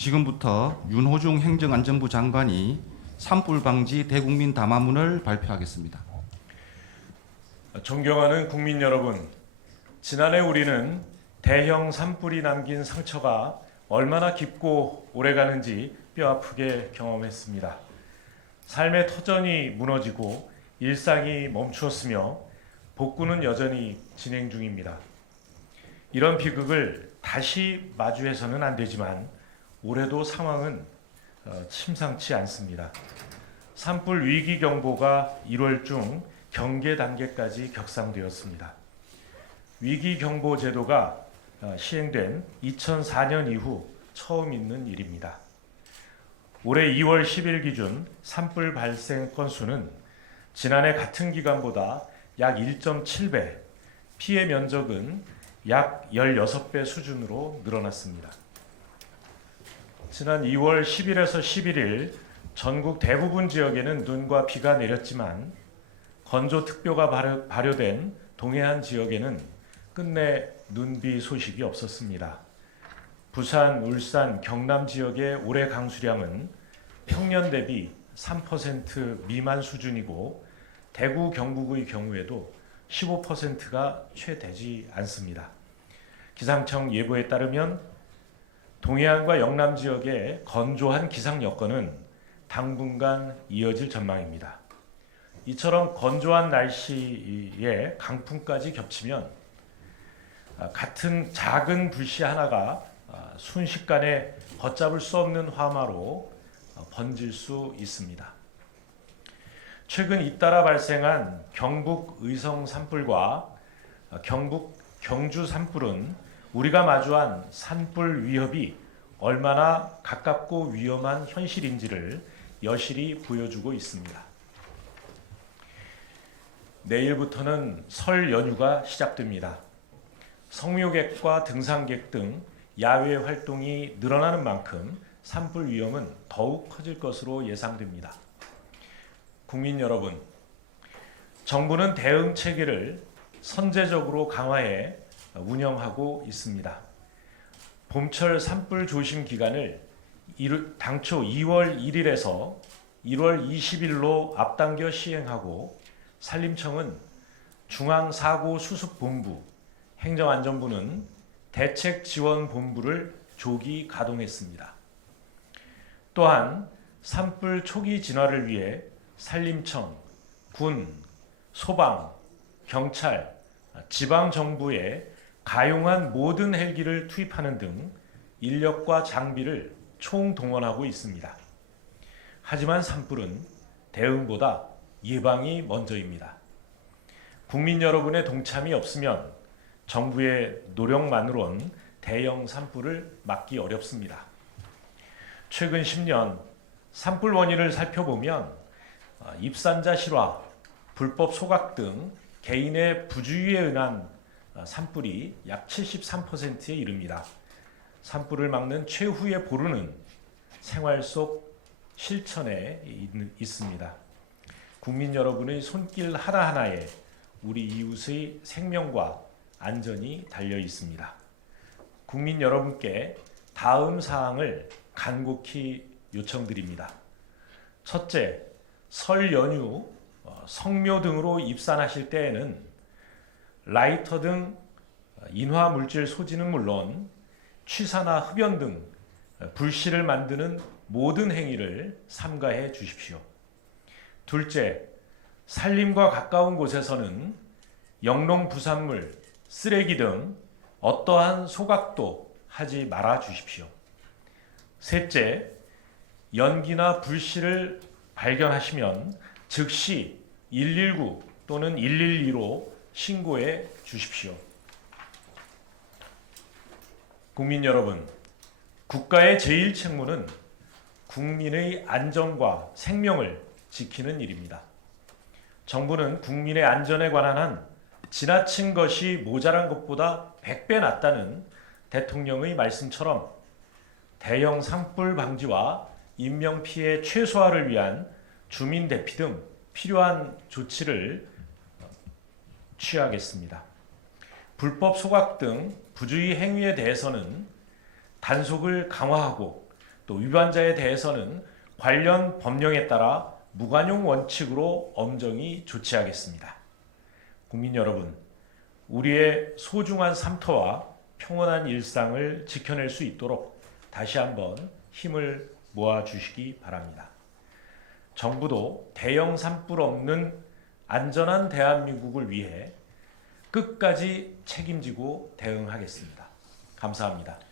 지금부터 윤호중 행정안전부 장관이 산불 방지 대국민 담화문을 발표하겠습니다. 존경하는 국민 여러분, 지난해 우리는 대형 산불이 남긴 상처가 얼마나 깊고 오래가는지 뼈아프게 경험했습니다. 삶의 터전이 무너지고 일상이 멈추었으며 복구는 여전히 진행 중입니다. 이런 비극을 다시 마주해서는 안 되지만 올해도 상황은 심상치 않습니다. 산불 위기 경보가 1월 중 경계 단계까지 격상되었습니다. 위기 경보 제도가 시행된 2004년 이후 처음 있는 일입니다. 올해 2월 10일 기준 산불 발생 건수는 지난해 같은 기간보다 약 1.7배, 피해 면적은 약 16배 수준으로 늘어났습니다. 지난 2월 10일에서 11일 전국 대부분 지역에는 눈과 비가 내렸지만 건조특보가 발효된 동해안 지역에는 끝내 눈비 소식이 없었습니다. 부산, 울산, 경남 지역의 올해 강수량은 평년 대비 3% 미만 수준이고 대구, 경북의 경우에도 15%가 채 되지 않습니다. 기상청 예보에 따르면 동해안과 영남 지역의 건조한 기상 여건은 당분간 이어질 전망입니다. 이처럼 건조한 날씨에 강풍까지 겹치면 같은 작은 불씨 하나가 순식간에 걷잡을 수 없는 화마로 번질 수 있습니다. 최근 잇따라 발생한 경북 의성 산불과 경북 경주 산불은 우리가 마주한 산불 위협이 얼마나 가깝고 위험한 현실인지를 여실히 보여주고 있습니다. 내일부터는 설 연휴가 시작됩니다. 성묘객과 등산객 등 야외 활동이 늘어나는 만큼 산불 위험은 더욱 커질 것으로 예상됩니다. 국민 여러분, 정부는 대응 체계를 선제적으로 강화해 운영하고 있습니다. 봄철 산불 조심 기간을 당초 2월 1일에서 1월 20일로 앞당겨 시행하고 산림청은 중앙사고수습본부, 행정안전부는 대책지원본부를 조기 가동했습니다. 또한 산불 초기 진화를 위해 산림청, 군, 소방, 경찰, 지방정부에 가용한 모든 헬기를 투입하는 등 인력과 장비를 총동원하고 있습니다. 하지만 산불은 대응보다 예방이 먼저입니다. 국민 여러분의 동참이 없으면 정부의 노력만으론 대형 산불을 막기 어렵습니다. 최근 10년 산불 원인을 살펴보면 입산자 실화, 불법 소각 등 개인의 부주의에 의한 산불이 약 73%에 이릅니다. 산불을 막는 최후의 보루는 생활 속 실천에 있습니다. 국민 여러분의 손길 하나하나에 우리 이웃의 생명과 안전이 달려 있습니다. 국민 여러분께 다음 사항을 간곡히 요청드립니다. 첫째, 설 연휴 성묘 등으로 입산하실 때에는 라이터 등 인화 물질 소지는 물론 취사나 흡연 등 불씨를 만드는 모든 행위를 삼가해 주십시오. 둘째, 산림과 가까운 곳에서는 영농 부산물, 쓰레기 등 어떠한 소각도 하지 말아 주십시오. 셋째, 연기나 불씨를 발견하시면 즉시 119 또는 112로 신고해 주십시오. 국민 여러분, 국가의 제일 책무는 국민의 안전과 생명을 지키는 일입니다. 정부는 국민의 안전에 관한 한 지나친 것이 모자란 것보다 100배 낫다는 대통령의 말씀처럼 대형 산불 방지와 인명피해 최소화를 위한 주민 대피 등 필요한 조치를 취하겠습니다. 불법 소각 등 부주의 행위에 대해서는 단속을 강화하고 또 위반자에 대해서는 관련 법령에 따라 무관용 원칙으로 엄정히 조치하겠습니다. 국민 여러분, 우리의 소중한 삶터와 평온한 일상을 지켜낼 수 있도록 다시 한번 힘을 모아주시기 바랍니다. 정부도 대형 산불 없는 안전한 대한민국을 위해 끝까지 책임지고 대응하겠습니다. 감사합니다.